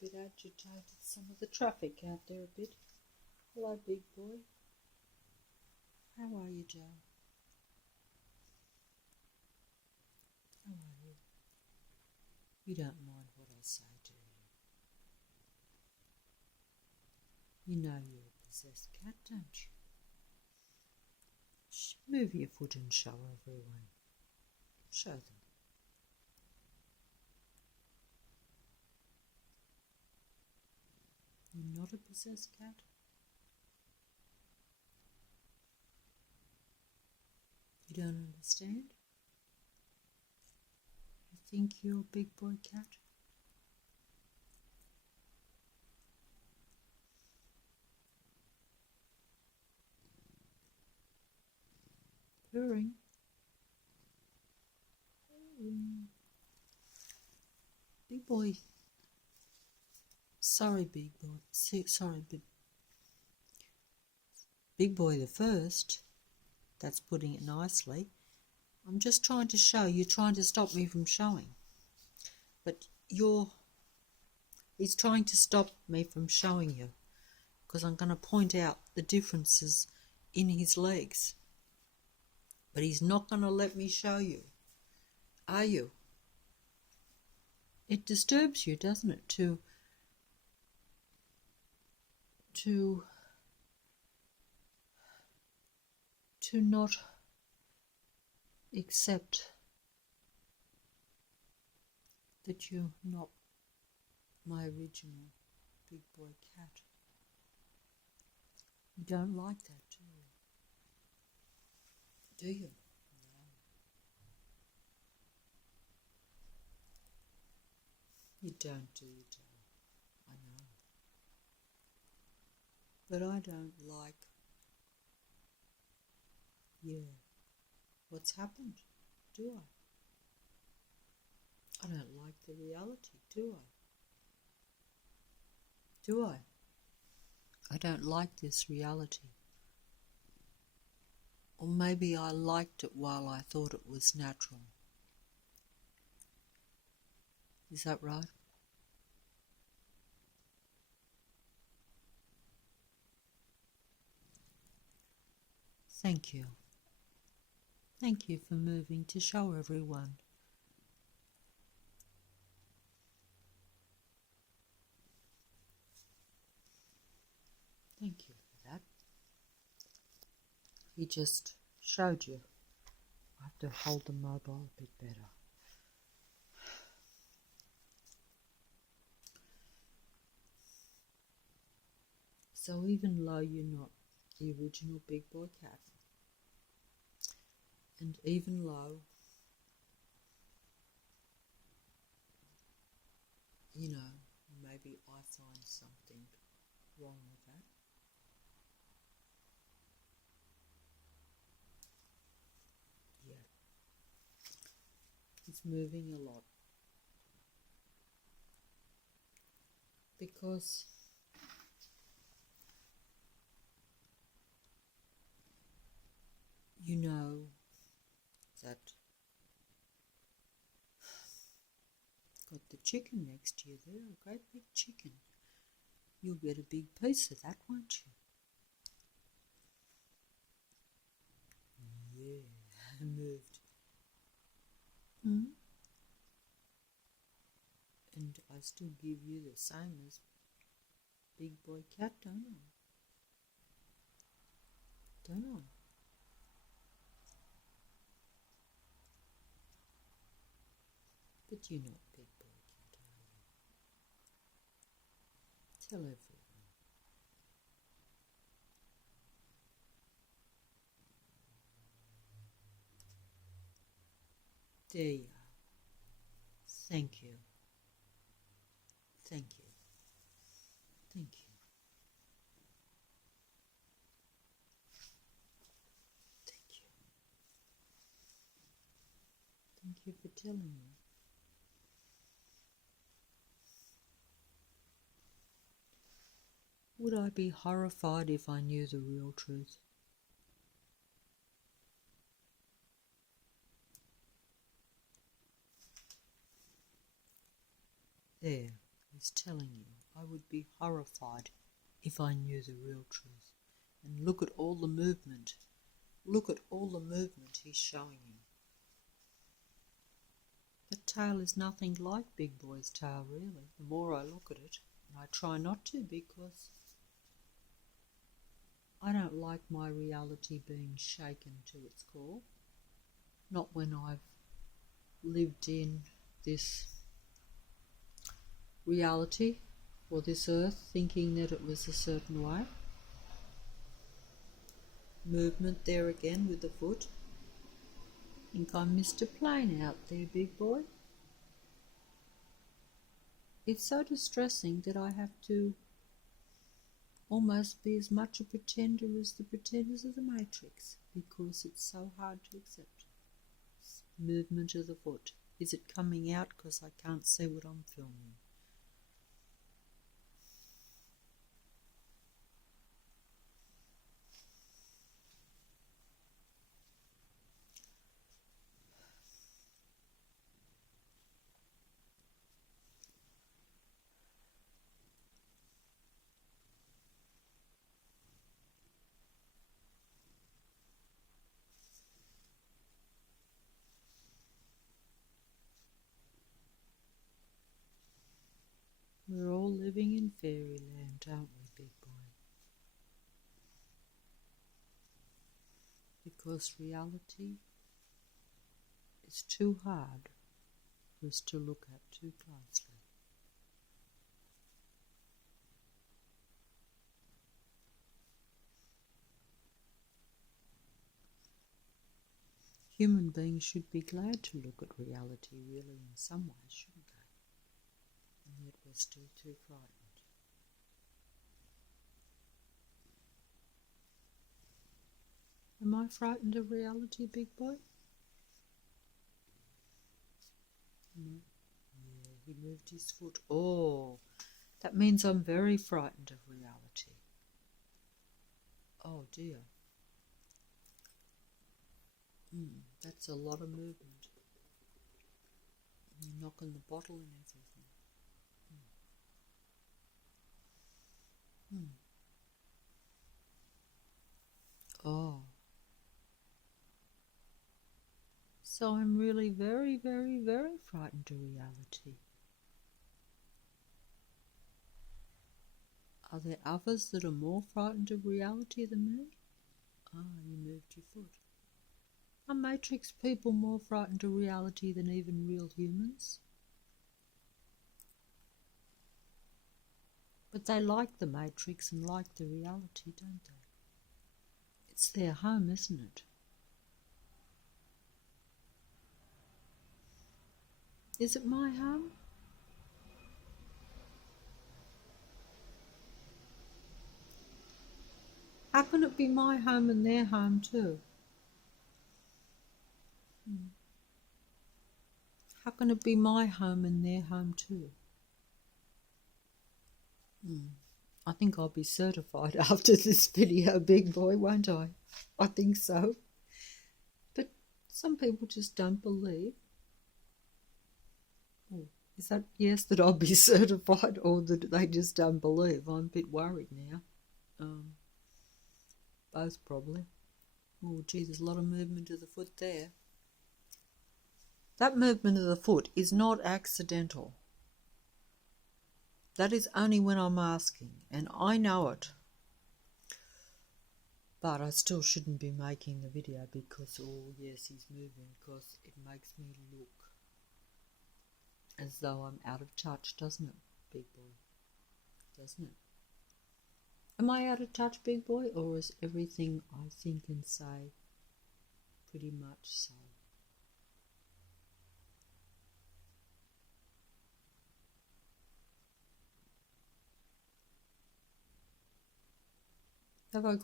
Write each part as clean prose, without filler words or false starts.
bit agitated. Some of the traffic out there a bit. Hello, big boy. How are you, Joe? How are you? You don't mind what I say, do you? You know you're a possessed cat, don't you? Move your foot and show everyone. Show them. You're not a possessed cat? You don't understand? You think you're a big boy cat? Purring. Big boy. Sorry, big boy. Sorry, big boy the first. That's putting it nicely. I'm just trying to show. You're trying to stop me from showing. But he's trying to stop me from showing you. Because I'm going to point out the differences in his legs. But he's not going to let me show you. Are you? It disturbs you, doesn't it, to not accept that you're not my original big boy cat. You don't like that, do you? Do you? No. You don't, do you, Joe? I know. But I don't like... Yeah. What's happened? Do I? I don't like the reality, do I? Do I? I don't like this reality. Or maybe I liked it while I thought it was natural. Is that right? Thank you. Thank you for moving to show everyone. Thank you for that. He just showed you. I have to hold the mobile a bit better. So even though you're not the original big boy cat, and even though, you know, maybe I find something wrong with that, yeah, he's moving a lot because you know that got the chicken next to you there, a great big chicken. You'll get a big piece of that, won't you? Yeah, moved. And I still give you the same as big boy cat, don't I? Don't I? But you're not big boy cat, are you? Tell everyone. There you are. Thank you. Thank you. Thank you. Thank you. Thank you for telling me. Would I be horrified if I knew the real truth? There, he's telling you. I would be horrified if I knew the real truth. And look at all the movement. Look at all the movement he's showing you. The tail is nothing like Big Boy's tail, really. The more I look at it, and I try not to because I don't like my reality being shaken to its core. Not when I've lived in this reality or this earth thinking that it was a certain way. Movement there again with the foot. Think I missed a plane out there, Big Boy. It's so distressing that I have to almost be as much a pretender as the pretenders of the Matrix, because it's so hard to accept. Movement of the foot. Is it coming out because I can't see what I'm filming? We're all living in fairyland, aren't we, Big Boy? Because reality is too hard for us to look at too closely. Human beings should be glad to look at reality, really, in some ways, shouldn't they? And yet we're still too frightened. Am I frightened of reality, Big Boy? No. Yeah, he moved his foot. Oh, that means I'm very frightened of reality. Oh dear. That's a lot of movement. You're knocking the bottle and everything. Oh. So I'm really very, very, very frightened of reality. Are there others that are more frightened of reality than me? Ah, you moved your foot. Are Matrix people more frightened of reality than even real humans? But they like the Matrix and like the reality, don't they? It's their home, isn't it? Is it my home? How can it be my home and their home too? How can it be my home and their home too? I think I'll be certified after this video, Big Boy, won't I? I think so. But some people just don't believe. Oh, is that yes, that I'll be certified, or that they just don't believe? I'm a bit worried now. Both probably. Oh, gee, there's a lot of movement of the foot there. That movement of the foot is not accidental. That is only when I'm asking, and I know it. But I still shouldn't be making the video because, oh yes, he's moving, because it makes me look as though I'm out of touch, doesn't it, Big Boy? Doesn't it? Am I out of touch, Big Boy, or is everything I think and say pretty much so? Have I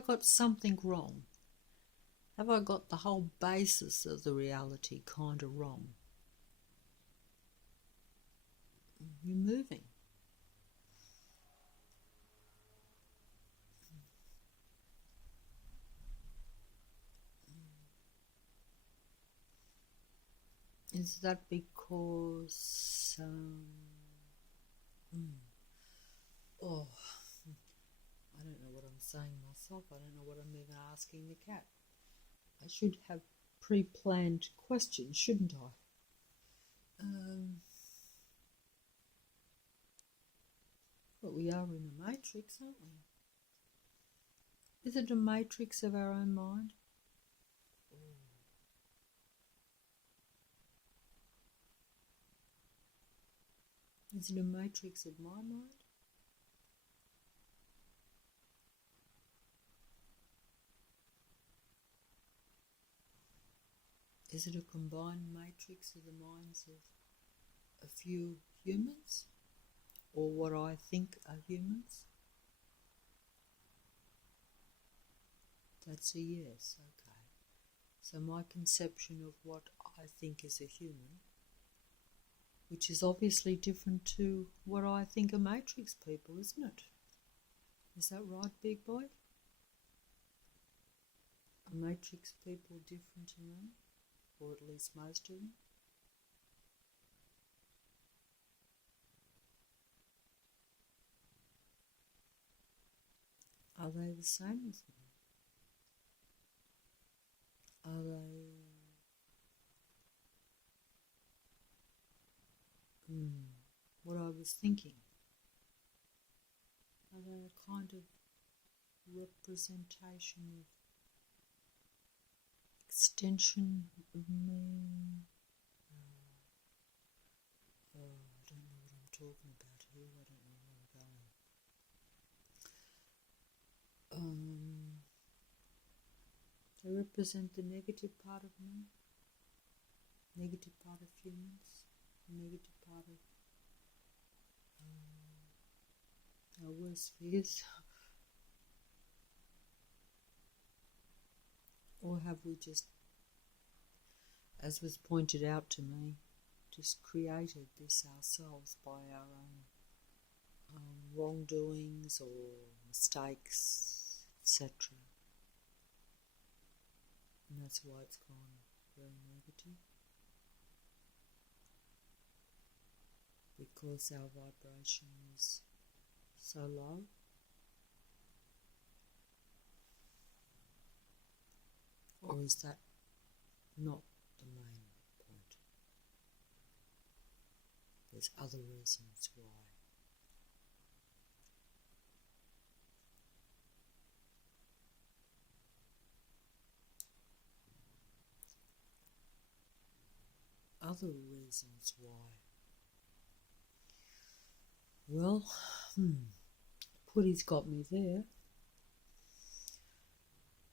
got something wrong? Have I got the whole basis of the reality kind of wrong? You're moving. Is that because Mm. Oh, I don't know what I'm saying myself. I don't know what I'm even asking the cat. I should have pre-planned questions, shouldn't I? But we are in a matrix, aren't we? Is it a matrix of our own mind? Is it a matrix of my mind? Is it a combined matrix of the minds of a few humans? Or what I think are humans? That's a yes, okay. So my conception of what I think is a human, which is obviously different to what I think are matrix people, isn't it? Is that right, big boy? Are matrix people different to me? Or at least most of them? Are they the same as me? Are they... what I was thinking? Are they a kind of representation of extension of me? I don't know what I'm talking about here. I don't know where I'm going. They represent the negative part of me, negative part of humans, negative part of our worst fears. Or have we just, as was pointed out to me, just created this ourselves by our own wrongdoings or mistakes, etc. And that's why it's gone very negative. Because our vibration is so low. Or is that not the main point? There's other reasons why. Other reasons why. Well, Putty's got me there.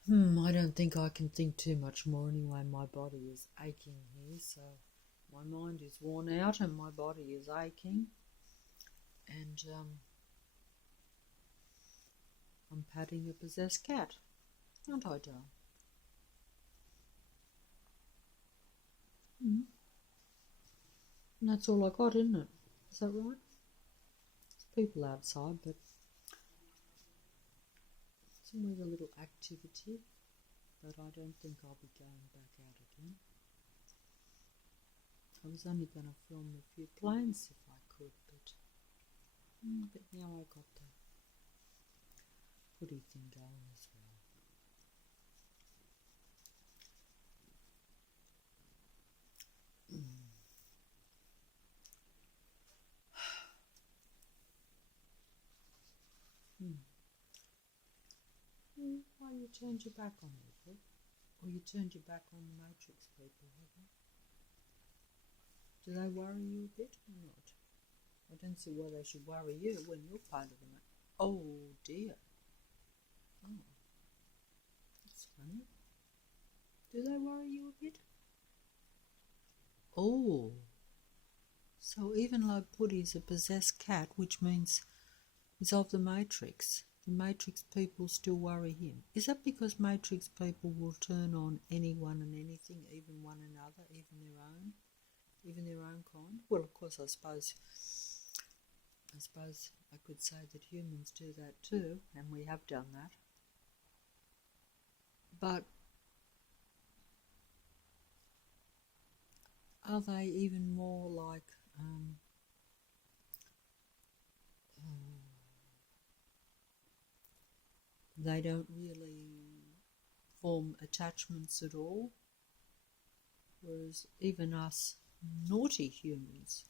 I don't think I can think too much more anyway. My body is aching here, so my mind is worn out and my body is aching. And I'm patting a possessed cat, aren't I, darling? And that's all I got, isn't it? Is that right? There's people outside, but it's always a little activity. But I don't think I'll be going back out again. I was only going to film a few planes if I could, but now I got the Putty thing going as well. Why you turned your back on me, Put? Or you turned your back on the Matrix people, have you? Do they worry you a bit or not? I don't see why they should worry you when you're part of them. Oh dear. Oh, that's funny. Do they worry you a bit? Oh, so even though Putty's a possessed cat, which means he's of the Matrix people still worry him. Is that because Matrix people will turn on anyone and anything, even one another, even their own kind? Well, of course, I suppose I could say that humans do that too, and we have done that. But are they even more like They don't really form attachments at all, whereas even us naughty humans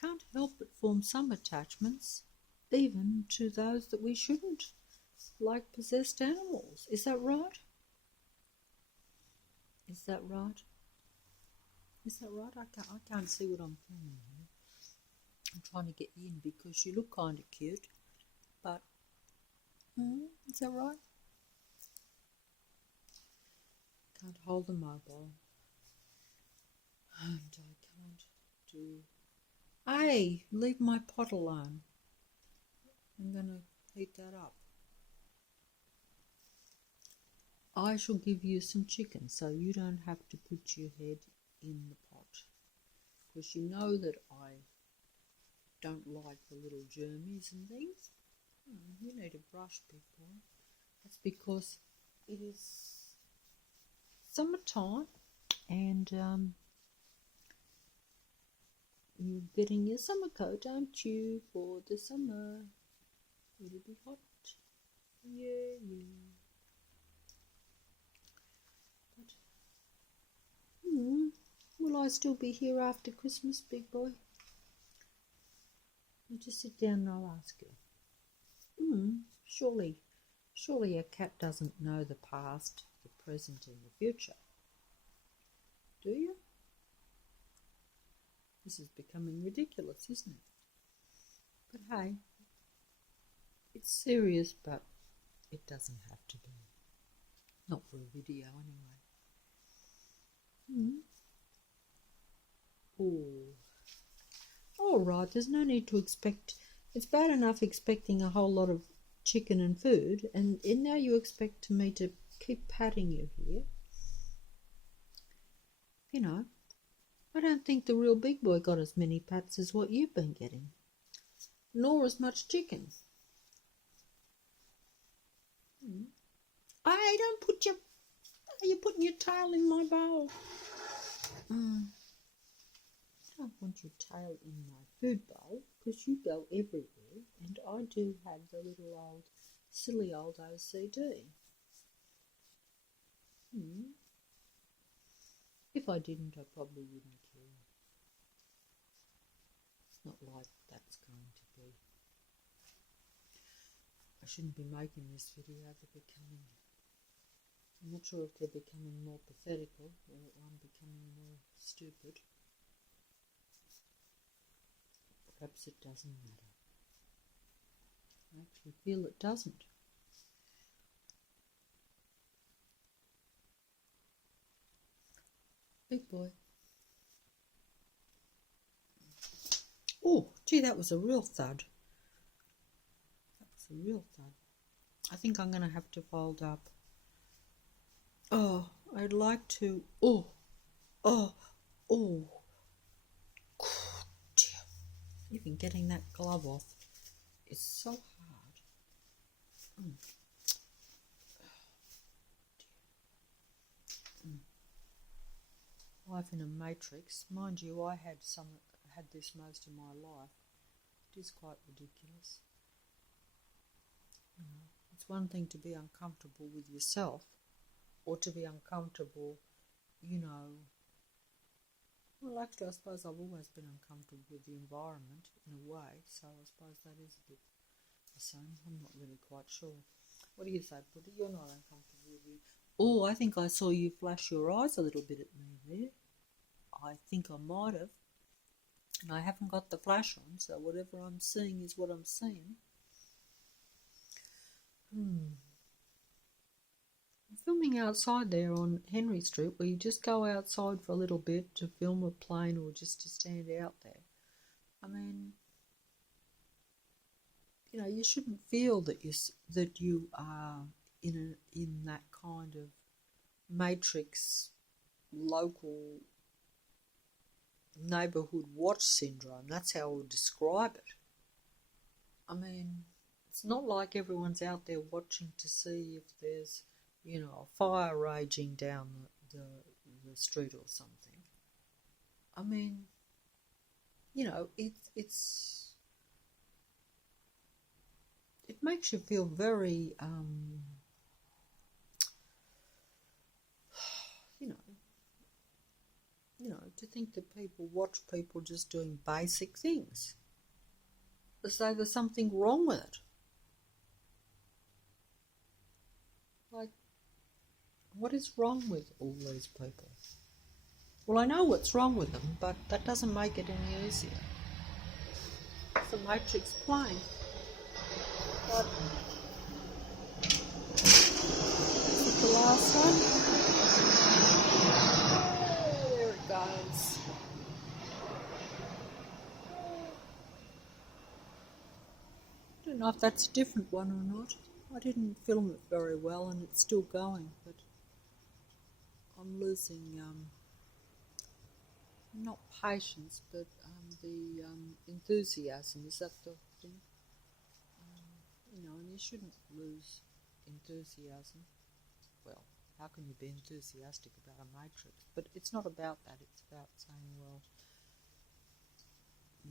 can't help but form some attachments, even to those that we shouldn't, like possessed animals. Is that right? Is that right? Is that right? I can't see what I'm filming here. I'm trying to get in because you look kind of cute, but is that right? Can't hold the mobile, and I can't do. Hey, leave my pot alone. I'm going to heat that up. I shall give you some chicken so you don't have to put your head in the pot, because you know that I don't like the little germies and things. You need a brush, big boy. That's because it is summertime and you're getting your summer coat, aren't you, for the summer? It'll be hot. Yeah. But, will I still be here after Christmas, big boy? You just sit down and I'll ask you. Surely a cat doesn't know the past, the present and the future. Do you? This is becoming ridiculous, isn't it? But hey, it's serious, but it doesn't have to be. Not for a video, anyway. Oh. All right, there's no need to expect. It's bad enough expecting a whole lot of chicken and food, and now you expect me to keep patting you here. You know, I don't think the real big boy got as many pats as what you've been getting, nor as much chicken. Hey, don't put your... You're putting your tail in my bowl. I don't want your tail in my food bowl, because you go everywhere, and I do have the little old, silly old OCD. If I didn't, I probably wouldn't care. It's not like that's going to be. I shouldn't be making this video. They're becoming... I'm not sure if they're becoming more pathetical or I'm becoming more stupid. Perhaps it doesn't matter. I actually feel it doesn't. Big boy. Oh, gee, that was a real thud. That was a real thud. I think I'm going to have to fold up. Oh, I'd like to... Oh, dear. Even getting that glove off is so hard. Life in a matrix. Mind you, I had this most of my life. It is quite ridiculous. It's one thing to be uncomfortable with yourself, or to be uncomfortable, well, actually, I suppose I've always been uncomfortable with the environment in a way, so I suppose that is a bit the same. I'm not really quite sure. What do you say, Buddy? You're not uncomfortable with you. Oh, I think I saw you flash your eyes a little bit at me there. I think I might have. And I haven't got the flash on, so whatever I'm seeing is what I'm seeing. I'm filming outside there on Henry Street, where you just go outside for a little bit to film a plane or just to stand out there. I mean, you shouldn't feel that you are in that kind of matrix local neighbourhood watch syndrome. That's how I would describe it. I mean, it's not like everyone's out there watching to see if there's, a fire raging down the street or something. I mean, it's it makes you feel very, you know, to think that people watch people just doing basic things, as though there's something wrong with it. Like, what is wrong with all these people? Well, I know what's wrong with them, but that doesn't make it any easier. It's a matrix plane. But is it the last one? Oh, there it goes. I don't know if that's a different one or not. I didn't film it very well and it's still going, but I'm losing not patience, but the enthusiasm. Is that the thing? And you shouldn't lose enthusiasm. Well, how can you be enthusiastic about a matrix? But it's not about that. It's about saying, well,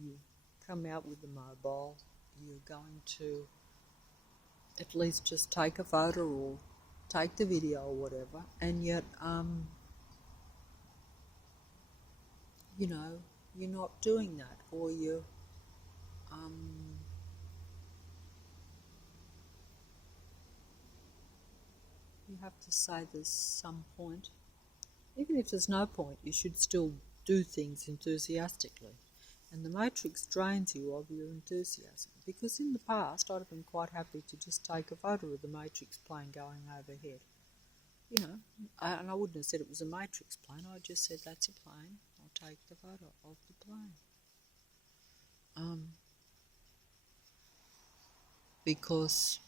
you come out with the mobile, you're going to at least just take a photo or take the video or whatever, and yet, you're not doing that, or you have to say there's some point. Even if there's no point, you should still do things enthusiastically. And the matrix drains you of your enthusiasm, because in the past I'd have been quite happy to just take a photo of the matrix plane going overhead. And I wouldn't have said it was a matrix plane, I just said that's a plane, I'll take the photo of the plane. Because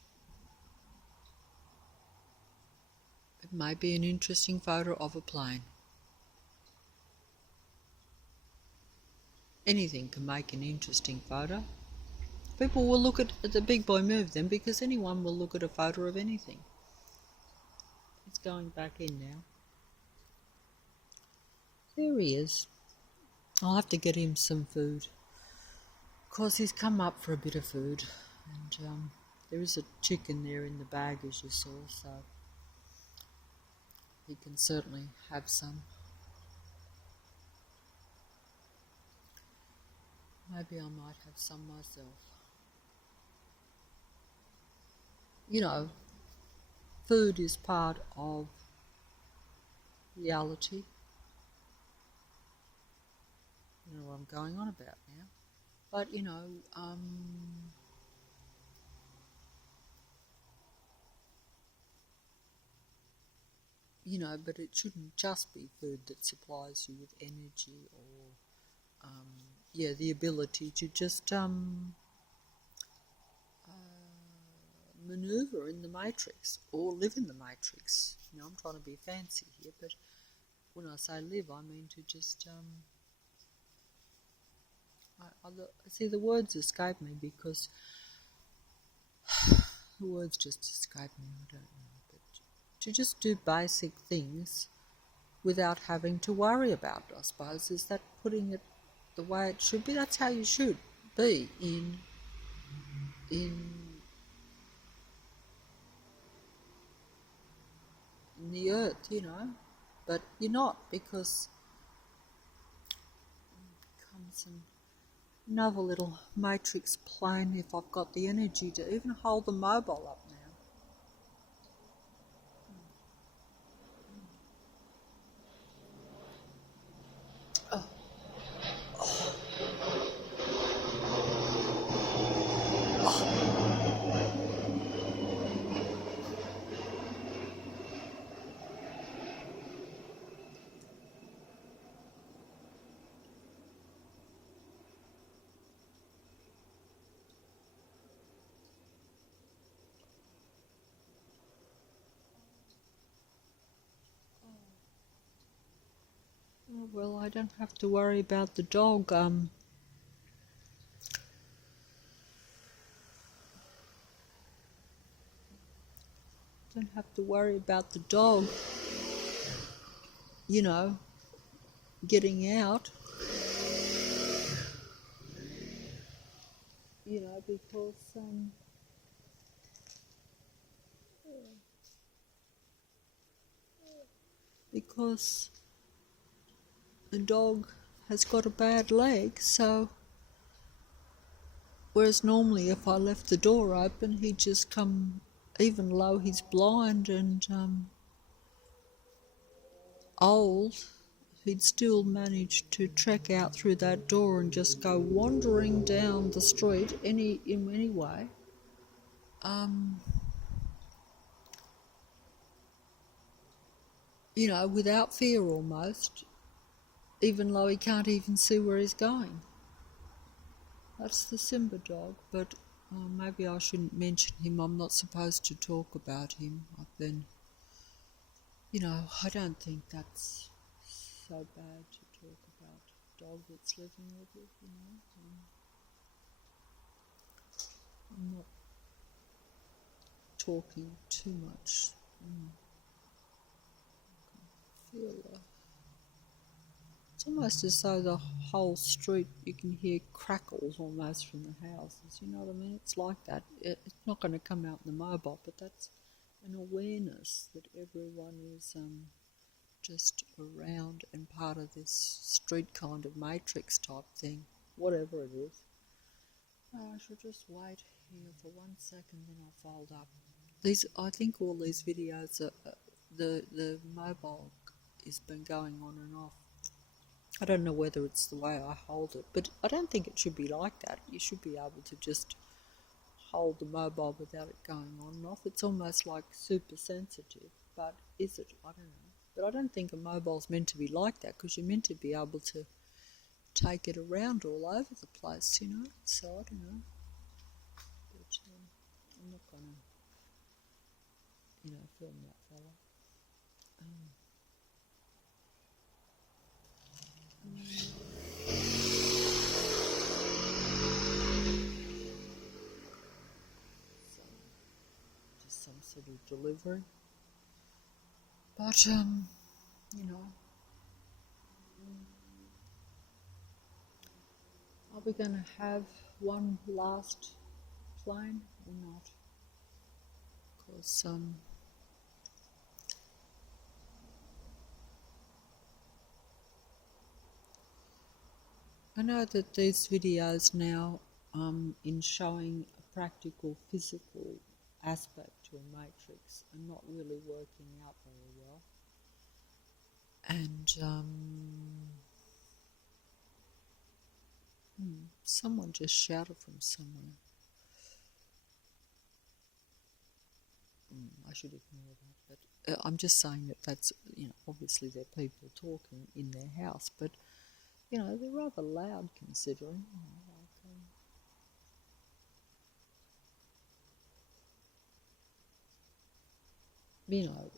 it may be an interesting photo of a plane. Anything can make an interesting photo. People will look at the big boy move then, because anyone will look at a photo of anything. It's going back in now. There he is. I'll have to get him some food. Of course, he's come up for a bit of food, and there is a chicken there in the bag, as you saw, so he can certainly have some. Maybe I might have some myself. Food is part of reality. You know what I'm going on about now. But, but it shouldn't just be food that supplies you with energy or, the ability to just maneuver in the matrix or live in the matrix. I'm trying to be fancy here, but when I say live, I mean to just see, the words escape me because the words just escape me. I don't know, but to just do basic things without having to worry about it, I suppose. Is that putting it the way it should be? That's how you should be in the earth, but you're not, because it comes another little matrix plane if I've got the energy to even hold the mobile up now. Oh, well, I don't have to worry about the dog. Don't have to worry about the dog, getting out, because because the dog has got a bad leg, so whereas normally if I left the door open he'd just come, even though he's blind and old, he'd still manage to trek out through that door and just go wandering down the street in any way. Without fear almost, even though he can't even see where he's going. That's the Simba dog, but maybe I shouldn't mention him. I'm not supposed to talk about him. I've been, I don't think that's so bad to talk about a dog that's living with you, I'm not talking too much. I feel it's almost as though the whole street, you can hear crackles almost from the houses, you know what I mean? It's like that. It's not going to come out in the mobile, but that's an awareness that everyone is just around and part of this street kind of matrix type thing, whatever it is. I should just wait here for 1 second, then I'll fold up. I think all these videos, the mobile has been going on and off. I don't know whether it's the way I hold it, but I don't think it should be like that. You should be able to just hold the mobile without it going on and off. It's almost like super sensitive, but is it? I don't know. But I don't think a mobile's meant to be like that, because you're meant to be able to take it around all over the place, so I don't know. But I'm not going to, film that fella. Just some sort of delivery. But, are we going to have one last plane or not? Because, I know that these videos now, in showing a practical, physical aspect to a matrix, are not really working out very well. And someone just shouted from somewhere. I should ignore that, but I'm just saying that that's, obviously they're people talking in their house, but they're rather loud considering.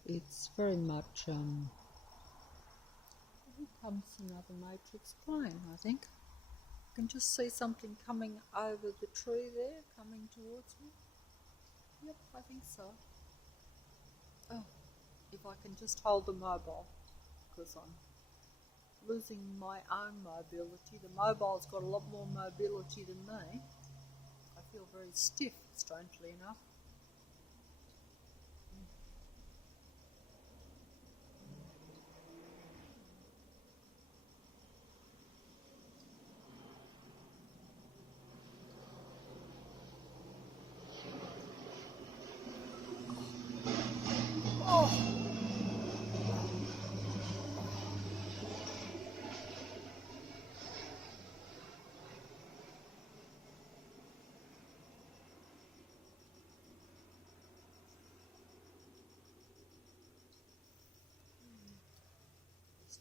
It's very much. Here comes another matrix plane, I think. I can just see something coming over the tree there, coming towards me. Yep, I think so. Oh, if I can just hold the mobile, because I'm losing my own mobility. The mobile's got a lot more mobility than me. I feel very stiff, strangely enough.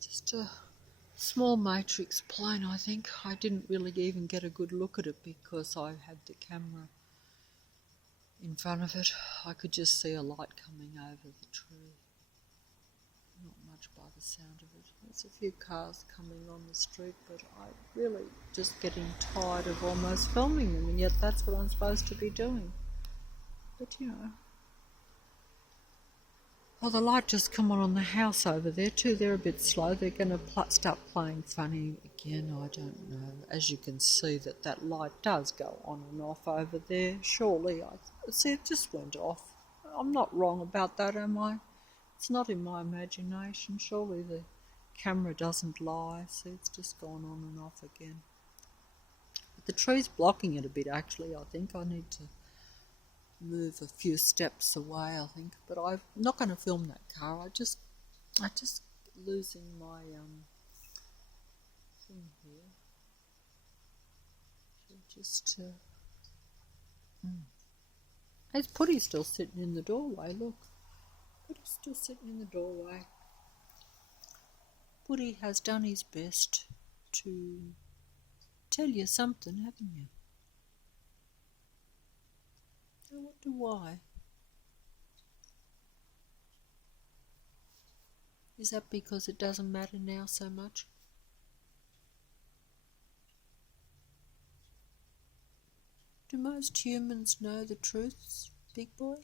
Just a small matrix plane, I think. I didn't really even get a good look at it because I had the camera in front of it. I could just see a light coming over the tree. Not much by the sound of it. There's a few cars coming on the street, but I'm really just getting tired of almost filming them, and yet that's what I'm supposed to be doing. But Oh, the light just come on the house over there too. They're a bit slow. They're going to start playing funny again. I don't know. As you can see, that light does go on and off over there. Surely, I see it just went off. I'm not wrong about that, am I? It's not in my imagination. Surely the camera doesn't lie. See, it's just gone on and off again. But the tree's blocking it a bit, actually. I think I need to move a few steps away, I think. But I'm not going to film that car. I just losing my thing here. Just Is Putty still sitting in the doorway? Look, Putty's still sitting in the doorway. Putty has done his best to tell you something, haven't you? I wonder why. Is that because it doesn't matter now so much? Do most humans know the truths, big boy?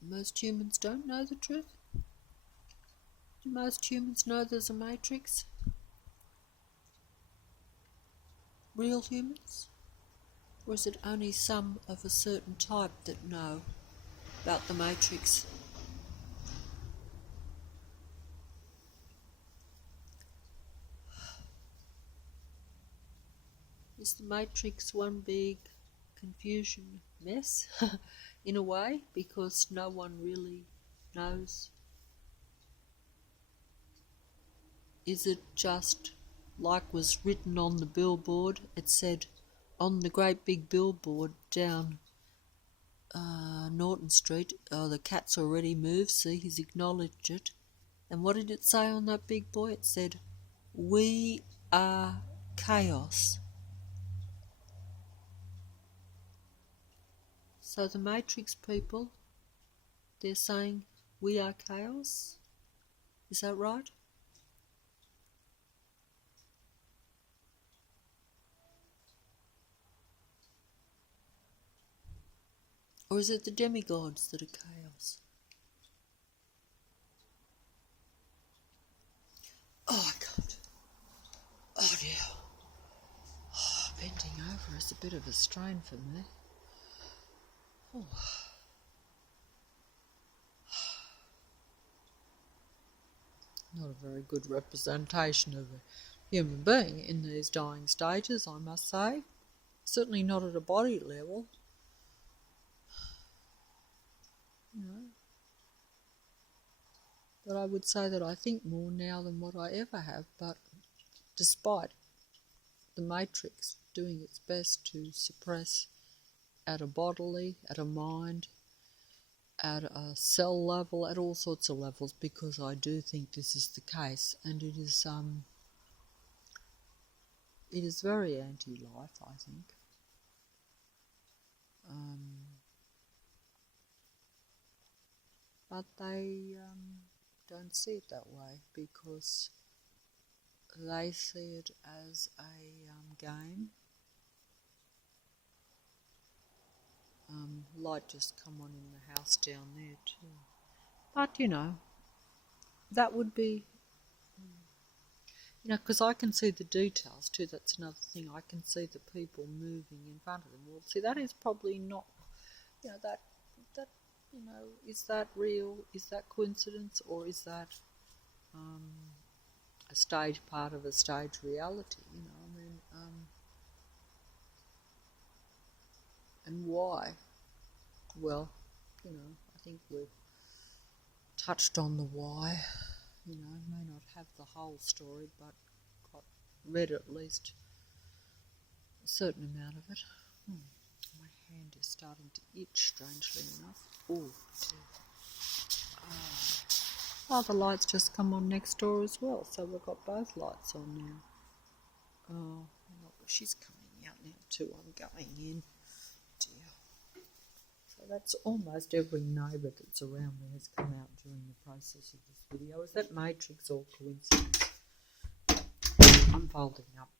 Most humans don't know the truth? Do most humans know there's a matrix? Real humans? Or is it only some of a certain type that know about the matrix? Is the matrix one big confusion mess in a way, because no one really knows? Is it just like was written on the billboard? It said on the great big billboard down Norton Street, the cat's already moved, see, he's acknowledged it. And what did it say on that big boy? It said, "We are chaos." So the Matrix people, they're saying, we are chaos? Is that right? Or is it the demigods that are chaos? Oh, God. Oh, dear. Oh, bending over is a bit of a strain for me. Oh. Not a very good representation of a human being in these dying stages, I must say. Certainly not at a body level. You know. But I would say that I think more now than what I ever have, but despite the Matrix doing its best to suppress at a bodily, at a mind, at a cell level, at all sorts of levels, because I do think this is the case, and it is very anti-life, I think. But they don't see it that way, because they see it as a game. Light just come on in the house down there too. But, you know, that would be, you know, because I can see the details too. That's another thing. I can see the people moving in front of them. Well, see, that is probably not, you know, that you know, is that real? Is that coincidence? Or is that a stage part of a stage reality? You know, I mean, and why? Well, you know, I think we've touched on the why. You know, may not have the whole story, but got read at least a certain amount of it. My hand is starting to itch, strangely enough. Oh, oh, the lights just come on next door as well, so we've got both lights on now. Oh, look, she's coming out now too. I'm going in. Dear. So that's almost every neighbour that's around me has come out during the process of this video. Is that Matrix or coincidence? I'm folding up.